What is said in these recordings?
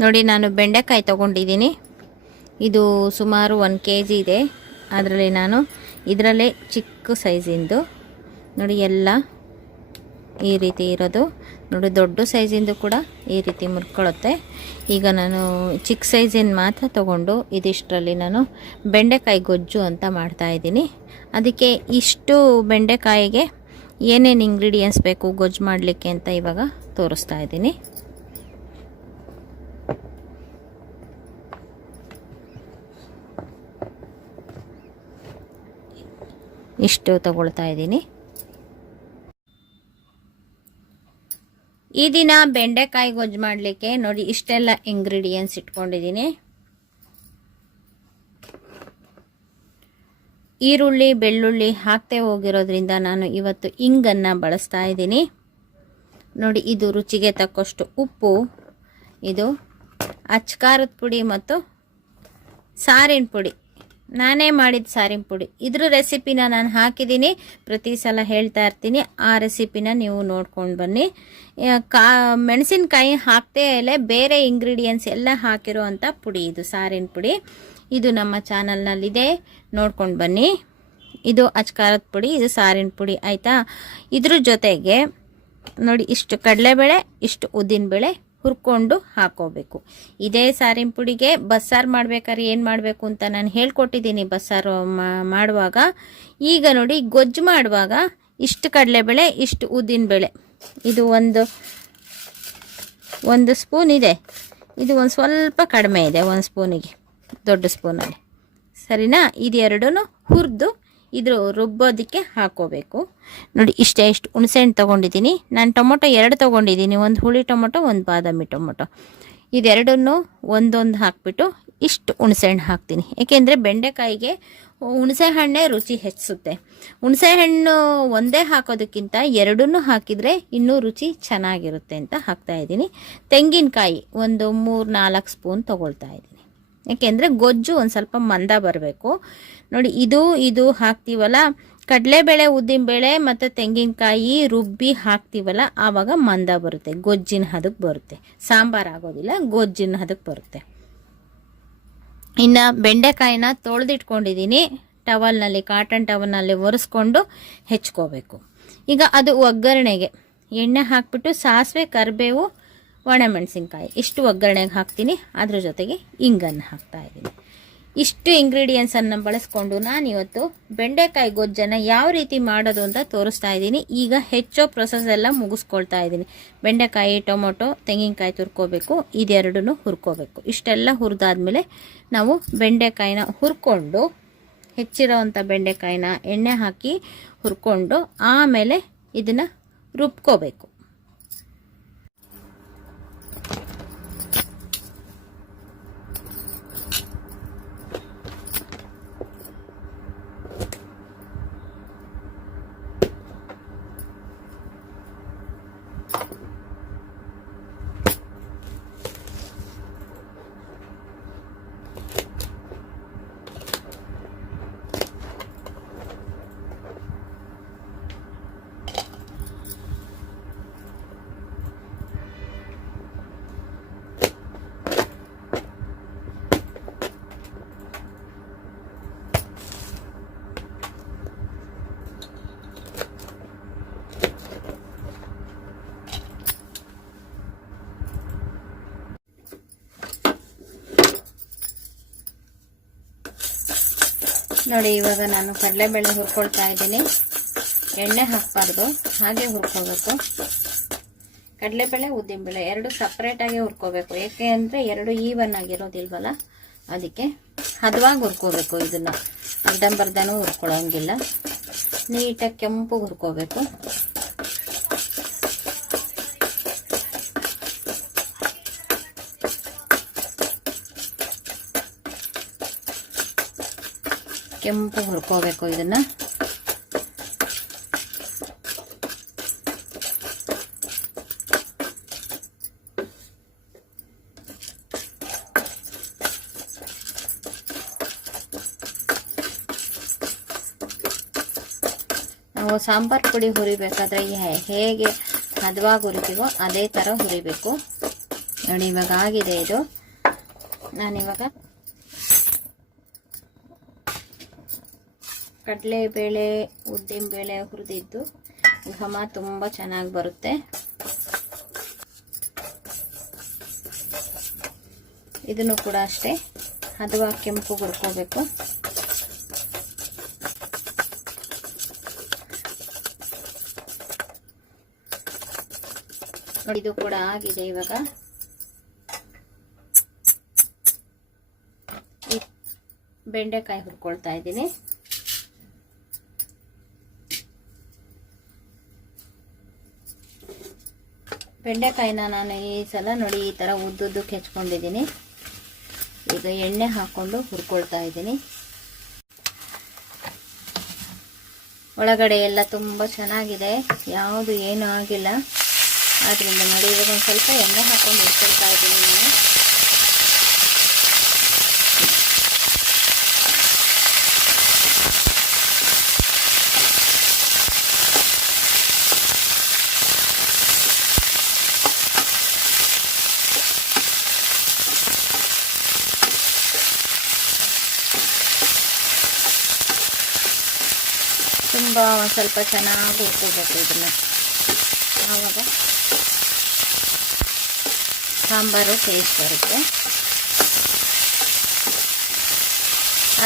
ನೋಡಿ, ನಾನು ಬೆಂಡೆಕಾಯಿ ತೊಗೊಂಡಿದ್ದೀನಿ. ಇದು ಸುಮಾರು 1 kg ಇದೆ. ಅದರಲ್ಲಿ ನಾನು ಇದರಲ್ಲೇ ಚಿಕ್ಕ ಸೈಜಿಂದು ನೋಡಿ ಎಲ್ಲ ಈ ರೀತಿ ಇರೋದು. ನೋಡಿ, ದೊಡ್ಡ ಸೈಜಿಂದು ಕೂಡ ಈ ರೀತಿ ಮುರ್ಕೊಳ್ಳುತ್ತೆ. ಈಗ ನಾನು ಚಿಕ್ಕ ಸೈಜಿನ ಮಾತ್ರ ತೊಗೊಂಡು ಇದಿಷ್ಟರಲ್ಲಿ ನಾನು ಬೆಂಡೆಕಾಯಿ ಗೊಜ್ಜು ಅಂತ ಮಾಡ್ತಾಯಿದ್ದೀನಿ. ಅದಕ್ಕೆ ಇಷ್ಟು ಬೆಂಡೆಕಾಯಿಗೆ ಏನೇನು ಇಂಗ್ರೀಡಿಯೆಂಟ್ಸ್ ಬೇಕು ಗೊಜ್ಜು ಮಾಡಲಿಕ್ಕೆ ಅಂತ ಇವಾಗ ತೋರಿಸ್ತಾ ಇದ್ದೀನಿ. ಇಷ್ಟು ತಗೊಳ್ತಾ ಇದ್ದೀನಿ. ಈ ದಿನ ಬೆಂಡೆಕಾಯಿ ಗೊಜ್ಜು ಮಾಡಲಿಕ್ಕೆ ನೋಡಿ ಇಷ್ಟೆಲ್ಲ ಇಂಗ್ರೀಡಿಯೆಂಟ್ಸ್ ಇಟ್ಕೊಂಡಿದ್ದೀನಿ. ಈರುಳ್ಳಿ, ಬೆಳ್ಳುಳ್ಳಿ ಹಾಕ್ತೇ ಹೋಗಿರೋದ್ರಿಂದ ನಾನು ಇವತ್ತು ಇಂಗನ್ನು ಬಳಸ್ತಾ ಇದ್ದೀನಿ. ನೋಡಿ, ಇದು ರುಚಿಗೆ ತಕ್ಕಷ್ಟು ಉಪ್ಪು, ಇದು ಅಚ್ಕಾರದ ಪುಡಿ ಮತ್ತು ಸಾರಿನ ಪುಡಿ. ನಾನೇ ಮಾಡಿದ ಸಾರಿನ ಪುಡಿ. ಇದ್ರ ರೆಸಿಪಿನ ನಾನು ಹಾಕಿದ್ದೀನಿ, ಪ್ರತಿ ಸಲ ಹೇಳ್ತಾ ಇರ್ತೀನಿ. ಆ ರೆಸಿಪಿನ ನೀವು ನೋಡ್ಕೊಂಡು ಬನ್ನಿ. ಮೆಣಸಿನ್ಕಾಯಿ ಹಾಕ್ತೇ ಇಲ್ಲ, ಬೇರೆ ಇಂಗ್ರೀಡಿಯೆಂಟ್ಸ್ ಎಲ್ಲ ಹಾಕಿರೋ ಅಂಥ ಪುಡಿ ಇದು ಸಾರಿನ ಪುಡಿ. ಇದು ನಮ್ಮ ಚಾನಲ್ನಲ್ಲಿದೆ, ನೋಡ್ಕೊಂಡು ಬನ್ನಿ. ಇದು ಅಚ್ಕಾರದ ಪುಡಿ, ಇದು ಸಾರಿನ ಪುಡಿ, ಆಯಿತಾ. ಇದ್ರ ಜೊತೆಗೆ ನೋಡಿ ಇಷ್ಟು ಕಡಲೆಬೇಳೆ, ಇಷ್ಟು ಉದ್ದಿನಬೇಳೆ ಹುರ್ಕೊಂಡು ಹಾಕೋಬೇಕು. ಇದೇ ಸಾರಿನ ಪುಡಿಗೆ ಬಸ್ಸಾರು ಮಾಡ್ಬೇಕಾದ್ರೆ ಏನು ಮಾಡಬೇಕು ಅಂತ ನಾನು ಹೇಳ್ಕೊಟ್ಟಿದ್ದೀನಿ ಬಸ್ಸಾರು ಮಾಡುವಾಗ. ಈಗ ನೋಡಿ ಗೊಜ್ಜು ಮಾಡುವಾಗ ಇಷ್ಟು ಕಡಲೆಬೇಳೆ, ಇಷ್ಟು ಉದ್ದಿನಬೇಳೆ, ಇದು ಒಂದು ಸ್ಪೂನ್ ಇದೆ. ಇದು ಒಂದು ಸ್ವಲ್ಪ ಕಡಿಮೆ ಇದೆ, 1 ಸ್ಪೂನಿಗೆ, ದೊಡ್ಡ ಸ್ಪೂನಲ್ಲಿ, ಸರಿನಾ. ಇದೆರಡೂ ಹುರಿದು ಇದ್ರ ರುಬ್ಬೋದಕ್ಕೆ ಹಾಕೋಬೇಕು. ನೋಡಿ, ಇಷ್ಟು ಹುಣಸೆಹಣ್ಣು ತೊಗೊಂಡಿದ್ದೀನಿ ನಾನು. ಟೊಮೊಟೊ 2 ತೊಗೊಂಡಿದ್ದೀನಿ, ಒಂದು ಹುಳಿ ಟೊಮೊಟೊ, ಒಂದು ಬಾದಾಮಿ ಟೊಮೊಟೊ. ಇದೆರಡನ್ನು ಒಂದೊಂದು ಹಾಕ್ಬಿಟ್ಟು ಇಷ್ಟು ಹುಣಸೆಹಣ್ಣು ಹಾಕ್ತೀನಿ. ಏಕೆಂದರೆ ಬೆಂಡೆಕಾಯಿಗೆ ಹುಣಸೆಹಣ್ಣೇ ರುಚಿ ಹೆಚ್ಚಿಸುತ್ತೆ. ಹುಣಸೆಹಣ್ಣು ಒಂದೇ ಹಾಕೋದಕ್ಕಿಂತ ಎರಡನ್ನೂ ಹಾಕಿದರೆ ಇನ್ನೂ ರುಚಿ ಚೆನ್ನಾಗಿರುತ್ತೆ ಅಂತ ಹಾಕ್ತಾಯಿದ್ದೀನಿ. ತೆಂಗಿನಕಾಯಿ ಒಂದು 3-4 ಸ್ಪೂನ್ ತೊಗೊಳ್ತಾ ಇದ್ದೀನಿ. ಏಕೆಂದರೆ ಗೊಜ್ಜು ಒಂದು ಸ್ವಲ್ಪ ಮಂದ ಬರಬೇಕು. ನೋಡಿ, ಇದು ಹಾಕ್ತೀವಲ್ಲ, ಕಡಲೆಬೇಳೆ, ಉದ್ದಿನಬೇಳೆ ಮತ್ತು ತೆಂಗಿನಕಾಯಿ ರುಬ್ಬಿ ಹಾಕ್ತೀವಲ್ಲ, ಆವಾಗ ಮಂದ ಬರುತ್ತೆ, ಗೊಜ್ಜಿನ ಹದಕ್ಕೆ ಬರುತ್ತೆ. ಸಾಂಬಾರು ಆಗೋದಿಲ್ಲ, ಗೊಜ್ಜಿನ ಹದಕ್ಕೆ ಬರುತ್ತೆ. ಇನ್ನು ಬೆಂಡೆಕಾಯಿನ ತೊಳೆದಿಟ್ಕೊಂಡಿದ್ದೀನಿ. ಟವಲ್ನಲ್ಲಿ, ಕಾಟನ್ ಟವಲ್ನಲ್ಲಿ ಒರೆಸ್ಕೊಂಡು ಹೆಚ್ಕೋಬೇಕು. ಈಗ ಅದು ಒಗ್ಗರಣೆಗೆ ಎಣ್ಣೆ ಹಾಕ್ಬಿಟ್ಟು ಸಾಸಿವೆ, ಕರಿಬೇವು, ಒಣಮೆಣಸಿನ್ಕಾಯಿ ಇಷ್ಟು ಒಗ್ಗರಣೆಗೆ ಹಾಕ್ತೀನಿ. ಅದ್ರ ಜೊತೆಗೆ ಇಂಗನ್ನು ಹಾಕ್ತಾಯಿದ್ದೀನಿ. ಇಷ್ಟು ಇಂಗ್ರೀಡಿಯೆಂಟ್ಸನ್ನು ಬಳಸ್ಕೊಂಡು ನಾನಿವತ್ತು ಬೆಂಡೆಕಾಯಿ ಗೊಜ್ಜನ್ನು ಯಾವ ರೀತಿ ಮಾಡೋದು ಅಂತ ತೋರಿಸ್ತಾ ಇದ್ದೀನಿ. ಈಗ ಹೆಚ್ಚೋ ಪ್ರೊಸೆಸ್ ಎಲ್ಲ ಮುಗಿಸ್ಕೊಳ್ತಾ ಇದ್ದೀನಿ. ಬೆಂಡೆಕಾಯಿ, ಟೊಮೊಟೊ, ತೆಂಗಿನಕಾಯಿ ತುರ್ಕೋಬೇಕು, ಇದೆರಡನ್ನೂ ಹುರ್ಕೋಬೇಕು. ಇಷ್ಟೆಲ್ಲ ಹುರಿದಾದ್ಮೇಲೆ ನಾವು ಬೆಂಡೆಕಾಯಿನ ಹುರ್ಕೊಂಡು, ಹೆಚ್ಚಿರೋವಂಥ ಬೆಂಡೆಕಾಯಿನ ಎಣ್ಣೆ ಹಾಕಿ ಹುರ್ಕೊಂಡು ಆಮೇಲೆ ಇದನ್ನು ರುಬ್ಕೋಬೇಕು. ನೋಡಿ, ಇವಾಗ ನಾನು ಕಡಲೆಬೇಳೆ ಹುರ್ಕೊಳ್ತಾ ಇದ್ದೀನಿ. ಎಣ್ಣೆ ಹಾಕಬಾರ್ದು, ಹಾಗೆ ಹುರ್ಕೋಬೇಕು. ಕಡಲೆಬೇಳೆ, ಉದ್ದಿನಬೇಳೆ 2 ಸಪ್ರೇಟಾಗಿ ಹುರ್ಕೋಬೇಕು. ಏಕೆ ಅಂದರೆ 2 ಈವನ್ ಆಗಿರೋದಿಲ್ವಲ್ಲ, ಅದಕ್ಕೆ ಹದವಾಗಿ ಹುರ್ಕೋಬೇಕು. ಇದನ್ನು ಅರ್ಧಂಬರ್ಧನೂ ಹುರ್ಕೊಳ್ಳೋಂಗಿಲ್ಲ, ನೀಟಾಗಿ ಕೆಂಪು ಹುರ್ಕೋಬೇಕು. ಕೆಂಪು ಹುರ್ಕೋಬೇಕು ಇದನ್ನು. ನಾವು ಸಾಂಬಾರು ಪುಡಿ ಹುರಿಬೇಕಾದ್ರೆ ಹೇಗೆ ಹದವಾಗಿ ಹುರಿತೀವೋ ಅದೇ ಥರ ಹುರಿಬೇಕು. ನೋಡಿ ಇವಾಗ ಆಗಿದೆ ಇದು. ನಾನಿವಾಗ ಕಡಲೆಬೇಳೆ ಉದ್ದಿನಬೇಳೆ ಹುರಿದಿದ್ದು ಘಮ ತುಂಬ ಚೆನ್ನಾಗಿ ಬರುತ್ತೆ. ಇದನ್ನು ಕೂಡ ಅಷ್ಟೇ ಹದವಾಗಿ ಕೆಂಪು ಹುರ್ಕೋಬೇಕು. ಇದು ಕೂಡ ಆಗಿದೆ. ಇವಾಗ ಬೆಂಡೆಕಾಯಿ ಹುರ್ಕೊಳ್ತಾ ಇದ್ದೀನಿ. ಬೆಂಡೆಕಾಯಿನ ನಾನು ಈ ಸಲ ನೋಡಿ ಈ ಥರ ಉದ್ದುದ್ದಕ್ಕೆ ಹೆಚ್ಕೊಂಡಿದ್ದೀನಿ. ಈಗ ಎಣ್ಣೆ ಹಾಕ್ಕೊಂಡು ಹುರ್ಕೊಳ್ತಾ ಇದ್ದೀನಿ. ಒಳಗಡೆ ಎಲ್ಲ ತುಂಬ ಚೆನ್ನಾಗಿದೆ, ಯಾವುದು ಏನೂ ಆಗಿಲ್ಲ. ಆದ್ದರಿಂದ ನೋಡಿ ಇವಾಗ ಒಂದು ಸ್ವಲ್ಪ ಎಣ್ಣೆ ಹಾಕ್ಕೊಂಡು ಹುರ್ಕೊಳ್ತಾ ಇದ್ದೀನಿ ನಾನು. ತುಂಬ ಸ್ವಲ್ಪ ಚೆನ್ನಾಗಿ ಹುರ್ಕೋಬೇಕು ಇದನ್ನು. ಆವಾಗ ಸಾಂಬಾರು ಟೇಸ್ಟ್ ಬರುತ್ತೆ.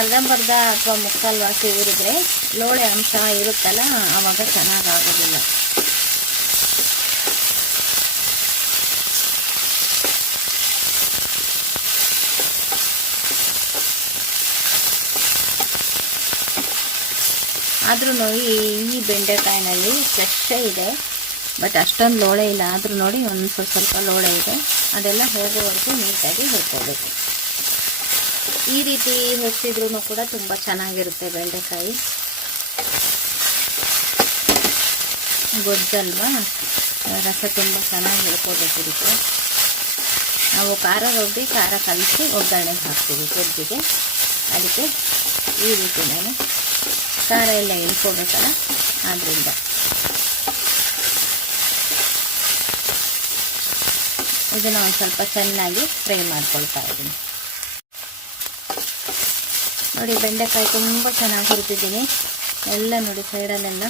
ಅರ್ಧಂಬರ್ಧ ಅಥವಾ ಮುಕ್ಕಾಲು ವಾಸಿ ಹುರಿದ್ರೆ ಲೋಳೆ ಅಂಶ ಇರುತ್ತಲ್ಲ, ಆವಾಗ ಚೆನ್ನಾಗಾಗೋದಿಲ್ಲ. ಆದ್ರೂ ಈ ಬೆಂಡೆಕಾಯಿನಲ್ಲಿ ಫ್ರೆಶ್ ಇದೆ, ಬಟ್ ಅಷ್ಟೊಂದು ಲೋಳೆ ಇಲ್ಲ. ಆದರೂ ನೋಡಿ ಒಂದು ಸ್ವಲ್ಪ ಲೋಳೆ ಇದೆ, ಅದೆಲ್ಲ ಹೋಗೋವರೆಗೂ ನೀಟಾಗಿ ಹುರ್ಕೋಬೇಕು. ಈ ರೀತಿ ಹೆಚ್ಚಿದ್ರೂ ಕೂಡ ತುಂಬ ಚೆನ್ನಾಗಿರುತ್ತೆ ಬೆಂಡೆಕಾಯಿ. ಗೊಜ್ಜಲ್ವಾ, ರಸ ತುಂಬ ಚೆನ್ನಾಗಿ ಹಿಡ್ಕೋಬೇಕಿರುತ್ತೆ. ನಾವು ಖಾರ ರುಬ್ಬಿ ಖಾರ ಕಲಿಸಿ ಒಗ್ಗರಣೆಗೆ ಹಾಕ್ತೀವಿ ಗೊಜ್ಜಿಗೆ. ಅದಕ್ಕೆ ಈ ರೀತಿ ನಾನು ಖಾರ ಎಲ್ಲ ಇಳ್ಕೋಬೇಕಲ್ಲ, ಆದ್ದರಿಂದ ಇದನ್ನು ಒಂದು ಸ್ವಲ್ಪ ಚೆನ್ನಾಗಿ ಫ್ರೈ ಮಾಡ್ಕೊಳ್ತಾ ಇದ್ದೀನಿ. ನೋಡಿ ಬೆಂಡೆಕಾಯಿ ತುಂಬ ಚೆನ್ನಾಗಿ ಹುರಿದಿದ್ದೀನಿ. ಎಲ್ಲ ನೋಡಿ ಸೈಡಲ್ಲೆಲ್ಲ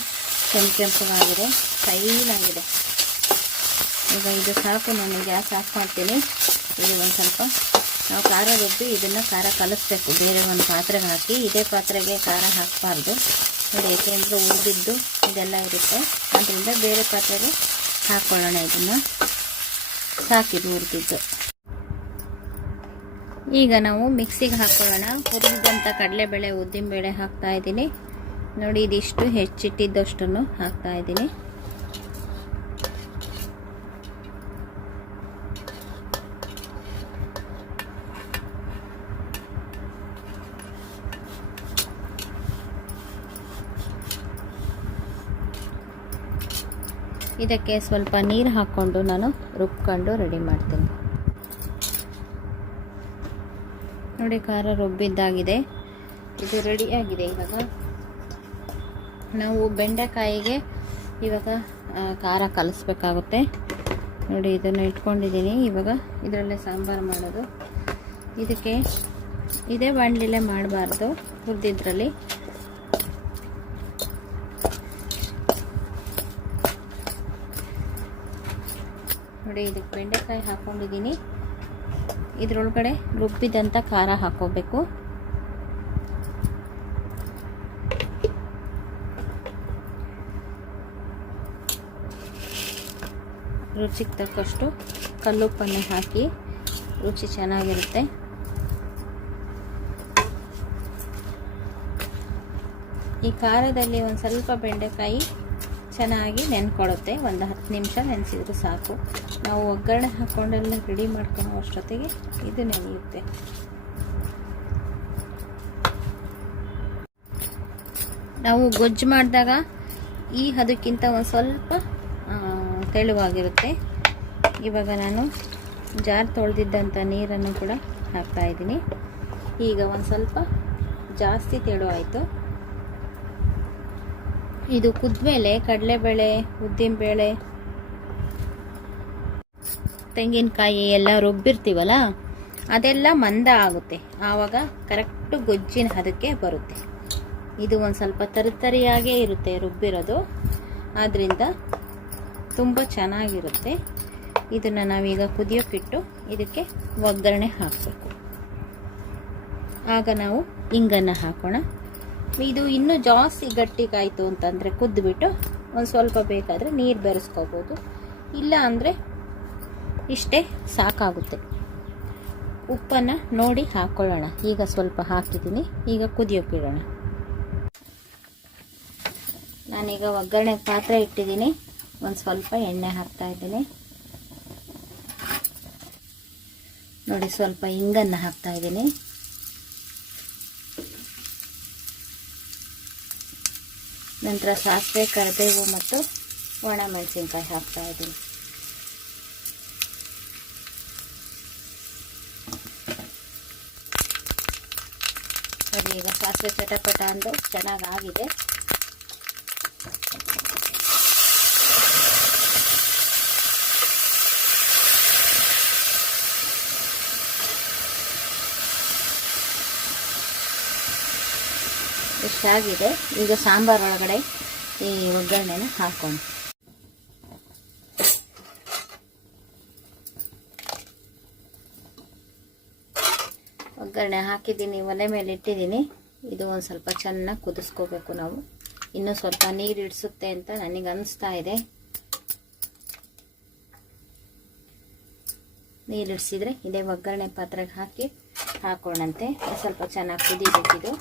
ಕೆಂಪಗಾಗಿದೆ, ಫೈನಾಗಿದೆ. ಈಗ ಇದು ಸಾಕು, ನಾನು ಗ್ಯಾಸ್ ಆಫ್ ಮಾಡ್ತೀನಿ. ಇದು ಒಂದು ಸ್ವಲ್ಪ ನಾವು ಖಾರ ರುಬ್ಬಿ ಇದನ್ನು ಖಾರ ಕಲಿಸ್ಬೇಕು. ಬೇರೆ ಒಂದು ಪಾತ್ರೆಗೆ ಹಾಕಿ, ಇದೇ ಪಾತ್ರೆಗೆ ಖಾರ ಹಾಕಬಾರ್ದು ನೋಡಿ, ಏಕೆಂದರೆ ಉಳಿದಿದ್ದು ಇದೆಲ್ಲ ಇರುತ್ತೆ. ಆದ್ದರಿಂದ ಬೇರೆ ಪಾತ್ರೆಗೆ ಹಾಕ್ಕೊಳ್ಳೋಣ. ಇದನ್ನು ಸಾಕಿದ್ದು ಹುರಿದಿದ್ದು. ಈಗ ನಾವು ಮಿಕ್ಸಿಗೆ ಹಾಕ್ಕೊಳ್ಳೋಣ. ಹುರಿದಂಥ ಕಡಲೆಬೇಳೆ ಉದ್ದಿನಬೇಳೆ ಹಾಕ್ತಾ ಇದ್ದೀನಿ ನೋಡಿ. ಇದಿಷ್ಟು ಹೆಚ್ಚಿಟ್ಟಿದ್ದಷ್ಟನ್ನು ಹಾಕ್ತಾ ಇದ್ದೀನಿ. ಇದಕ್ಕೆ ಸ್ವಲ್ಪ ನೀರು ಹಾಕ್ಕೊಂಡು ನಾನು ರುಬ್ಕೊಂಡು ರೆಡಿ ಮಾಡ್ತೀನಿ. ನೋಡಿ ಖಾರ ರುಬ್ಬಿದ್ದಾಗಿದೆ, ಇದು ರೆಡಿಯಾಗಿದೆ. ಇವಾಗ ನಾವು ಬೆಂಡೆಕಾಯಿಗೆ ಇವಾಗ ಖಾರ ಕಲಿಸ್ಬೇಕಾಗುತ್ತೆ ನೋಡಿ. ಇದನ್ನು ಇಟ್ಕೊಂಡಿದ್ದೀನಿ. ಇವಾಗ ಇದರಲ್ಲೇ ಸಾಂಬಾರು ಮಾಡೋದು. ಇದಕ್ಕೆ ಇದೇ ಬಾಣಲಿಲೇ ಮಾಡಬಾರ್ದು, ಹುರಿದಿದ್ರಲ್ಲಿ. ನೋಡಿ ಇದಕ್ಕೆ ಬೆಂಡೆಕಾಯಿ ಹಾಕ್ಕೊಂಡಿದ್ದೀನಿ. ಇದರೊಳಗಡೆ ರುಬ್ಬಿದಂಥ ಖಾರ ಹಾಕ್ಕೋಬೇಕು. ರುಚಿಗೆ ತಕ್ಕಷ್ಟು ಕಲ್ಲುಪ್ಪನ್ನು ಹಾಕಿ, ರುಚಿ ಚೆನ್ನಾಗಿರುತ್ತೆ. ಈ ಖಾರದಲ್ಲಿ ಒಂದು ಸ್ವಲ್ಪ ಬೆಂಡೆಕಾಯಿ ಚೆನ್ನಾಗಿ ನೆನ್ಕೊಳ್ಳುತ್ತೆ. ಒಂದು 10 ನಿಮಿಷ ನೆನೆಸಿದ್ರು ಸಾಕು. ನಾವು ಒಗ್ಗರಣೆ ಹಾಕ್ಕೊಂಡೆಲ್ಲ ರೆಡಿ ಮಾಡ್ಕೊಳ್ಳೋ ಅಷ್ಟೊತ್ತಿಗೆ ಇದು ನೆನೆಯುತ್ತೆ. ನಾವು ಗೊಜ್ಜು ಮಾಡಿದಾಗ ಈ ಹದಕ್ಕಿಂತ ಒಂದು ಸ್ವಲ್ಪ ತೆಳುವಾಗಿರುತ್ತೆ. ಇವಾಗ ನಾನು ಜಾರ್ ತೊಳೆದಿದ್ದಂಥ ನೀರನ್ನು ಕೂಡ ಹಾಕ್ತಾ ಇದ್ದೀನಿ. ಈಗ ಒಂದು ಸ್ವಲ್ಪ ಜಾಸ್ತಿ ತೆಳು ಆಯಿತು. ಇದು ಕುದ್ಮೇಲೆ ಕಡಲೆಬೇಳೆ ಉದ್ದಿನಬೇಳೆ ತೆಂಗಿನಕಾಯಿ ಎಲ್ಲ ರುಬ್ಬಿರ್ತೀವಲ್ಲ ಅದೆಲ್ಲ ಮಂದ ಆಗುತ್ತೆ, ಆವಾಗ ಕರೆಕ್ಟು ಗೊಜ್ಜಿನ ಹದಕ್ಕೆ ಬರುತ್ತೆ. ಇದು ಒಂದು ಸ್ವಲ್ಪ ತರಿತರಿಯಾಗೇ ಇರುತ್ತೆ ರುಬ್ಬಿರೋದು, ಆದ್ದರಿಂದ ತುಂಬ ಚೆನ್ನಾಗಿರುತ್ತೆ. ಇದನ್ನು ನಾವೀಗ ಕುದಿಯೋಕ್ಕಿಟ್ಟು ಇದಕ್ಕೆ ಒಗ್ಗರಣೆ ಹಾಕಬೇಕು. ಆಗ ನಾವು ಇಂಗನ್ನು ಹಾಕೋಣ. ಇದು ಇನ್ನೂ ಜಾಸ್ತಿ ಗಟ್ಟಿಗಾಯಿತು ಅಂತಂದರೆ ಕುದ್ದುಬಿಟ್ಟು ಒಂದು ಸ್ವಲ್ಪ ಬೇಕಾದರೆ ನೀರು ಬೆರೆಸ್ಕೋಬೋದು, ಇಲ್ಲ ಅಂದರೆ ಇಷ್ಟೇ ಸಾಕಾಗುತ್ತೆ. ಉಪ್ಪನ್ನು ನೋಡಿ ಹಾಕ್ಕೊಳ್ಳೋಣ. ಈಗ ಸ್ವಲ್ಪ ಹಾಕಿದ್ದೀನಿ, ಈಗ ಕುದಿಯೋಕ್ಕಿಡೋಣ. ನಾನೀಗ ಒಗ್ಗರಣೆ ಪಾತ್ರೆ ಇಟ್ಟಿದ್ದೀನಿ, ಒಂದು ಸ್ವಲ್ಪ ಎಣ್ಣೆ ಹಾಕ್ತಾ ಇದ್ದೀನಿ. ನೋಡಿ, ಸ್ವಲ್ಪ ಇಂಗನ್ನು ಹಾಕ್ತಾ ಇದ್ದೀನಿ. ನಂತರ ಸಾಸಿವೆ, ಕರಿಬೇವು ಮತ್ತು ಒಣ ಮೆಣಸಿನ್ಕಾಯಿ ಹಾಕ್ತಾ ಇದ್ದೀನಿ. ಸರಿ, ಈಗ ಸಾಸಿವೆ ಚಟಪಟ ಅಂದು ಚೆನ್ನಾಗಾಗಿದೆ. ಇಷ್ಟಾಗಿದೆ. ಈಗ ಸಾಂಬಾರ್ ಒಳಗಡೆ ಈ ಒಗ್ಗರಣೆನ ಹಾಕೋಣ. ಒಗ್ಗರಣೆ ಹಾಕಿದ್ದೀನಿ, ಒಲೆ ಮೇಲೆ ಇಟ್ಟಿದ್ದೀನಿ. ಇದು ಒಂದು ಸ್ವಲ್ಪ ಚೆನ್ನಾಗಿ ಕುದಿಸ್ಕೋಬೇಕು ನಾವು. ಇನ್ನೂ ಸ್ವಲ್ಪ ನೀರು ಇಡಿಸುತ್ತೆ ಅಂತ ನನಗೆ ಅನಿಸ್ತಾ ಇದೆ. ನೀರು ಇಡಿಸಿದ್ರೆ ಇದೇ ಒಗ್ಗರಣೆ ಪಾತ್ರೆಗೆ ಹಾಕಿ ಹಾಕೋಣಂತೆ. ಸ್ವಲ್ಪ ಚೆನ್ನಾಗಿ ಕುದಿಬೇಕಿದು.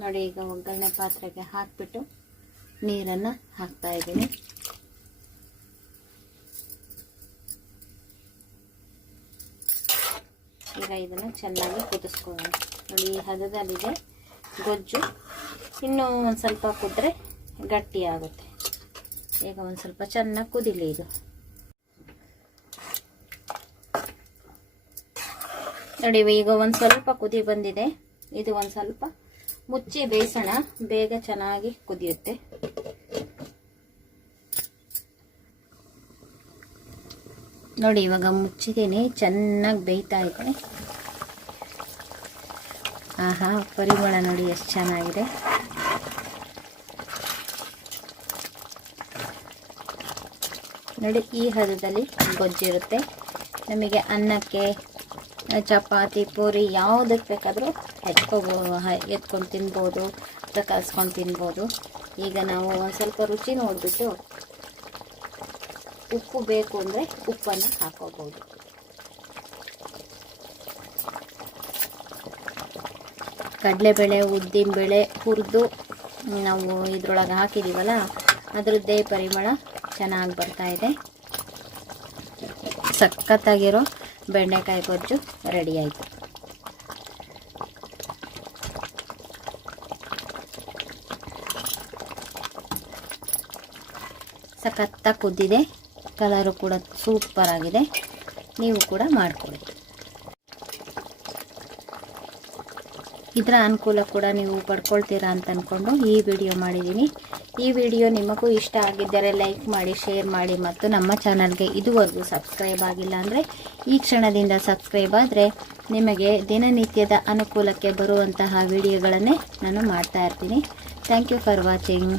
ನೋಡಿ, ಈಗ ಒಗ್ಗರಣೆ ಪಾತ್ರೆಗೆ ಹಾಕಿಬಿಟ್ಟು ನೀರನ್ನು ಹಾಕ್ತಾ ಇದ್ದೀನಿ. ಈಗ ಇದನ್ನು ಚೆನ್ನಾಗಿ ಕುದಿಸ್ಕೊಳ್ಳೋಣ. ನೋಡಿ, ಈ ಹದದಲ್ಲಿದೆ ಗೊಜ್ಜು. ಇನ್ನೂ ಒಂದು ಸ್ವಲ್ಪ ಕುದ್ರೆ ಗಟ್ಟಿ ಆಗುತ್ತೆ. ಈಗ ಒಂದು ಸ್ವಲ್ಪ ಚೆನ್ನಾಗಿ ಕುದಿಲಿ ಇದು. ನೋಡಿ, ಈಗ ಒಂದು ಸ್ವಲ್ಪ ಕುದಿ ಬಂದಿದೆ. ಇದು ಒಂದು ಸ್ವಲ್ಪ ಮುಚ್ಚಿ ಬೇಯಿಸೋಣ, ಬೇಗ ಚೆನ್ನಾಗಿ ಕುದಿಯುತ್ತೆ. ನೋಡಿ, ಇವಾಗ ಮುಚ್ಚಿದ್ದೀನಿ, ಚೆನ್ನಾಗಿ ಬೇಯ್ತಾ ಇದೆ. ಆಹಾ, ಪರಿಮಳ ನೋಡಿ ಎಷ್ಟು ಚೆನ್ನಾಗಿದೆ. ನೋಡಿ, ಈ ಹದದಲ್ಲಿ ಗೊಜ್ಜಿರುತ್ತೆ. ನಮಗೆ ಅನ್ನಕ್ಕೆ, ಚಪಾತಿ, ಪೂರಿ ಯಾವುದಕ್ಕೆ ಬೇಕಾದರೂ ಎತ್ಕೊಂಡು ತಿನ್ಬೋದು, ಅಥವಾ ಕಲ್ಸ್ಕೊಂಡು ತಿನ್ಬೋದು. ಈಗ ನಾವು ಒಂದು ಸ್ವಲ್ಪ ರುಚಿ ನೋಡಿಬಿಟ್ಟು ಉಪ್ಪು ಬೇಕು ಅಂದರೆ ಉಪ್ಪನ್ನು ಹಾಕೋಬೋದು. ಕಡಲೆಬೇಳೆ, ಉದ್ದಿನಬೇಳೆ ಹುರಿದು ನಾವು ಇದ್ರೊಳಗೆ ಹಾಕಿದ್ದೀವಲ್ಲ, ಅದರದ್ದೇ ಪರಿಮಳ ಚೆನ್ನಾಗಿ ಬರ್ತಾ ಇದೆ. ಸಖತ್ತಾಗಿರೋ ಬೆಂಡೆಕಾಯಿ ಗೊಜ್ಜು ರೆಡಿ ಆಯಿತು. ಸಖತ್ತಾಗಿ ಕುದ್ದಿದೆ, ಕಲರು ಕೂಡ ಸೂಪರ್ ಆಗಿದೆ. ನೀವು ಕೂಡ ಮಾಡ್ಕೊಳ್ಳಿ. ಇದರ ಅನುಕೂಲ ಕೂಡ ನೀವು ಪಡ್ಕೊಳ್ತೀರಾ ಅಂತ ಅಂದ್ಕೊಂಡು ಈ ವಿಡಿಯೋ ಮಾಡಿದ್ದೀನಿ. ಈ ವಿಡಿಯೋ ನಿಮಗೂ ಇಷ್ಟ ಆಗಿದ್ದರೆ ಲೈಕ್ ಮಾಡಿ, ಶೇರ್ ಮಾಡಿ, ಮತ್ತು ನಮ್ಮ ಚಾನಲ್ಗೆ ಇದುವರೆಗೂ ಸಬ್ಸ್ಕ್ರೈಬ್ ಆಗಿಲ್ಲ ಅಂದರೆ ಈ ಕ್ಷಣದಿಂದ ಸಬ್ಸ್ಕ್ರೈಬ್ ಆದರೆ ನಿಮಗೆ ದಿನನಿತ್ಯದ ಅನುಕೂಲಕ್ಕೆ ಬರುವಂತಹ ವಿಡಿಯೋಗಳನ್ನೇ ನಾನು ಮಾಡ್ತಾ ಇರ್ತೀನಿ. Thank you for watching.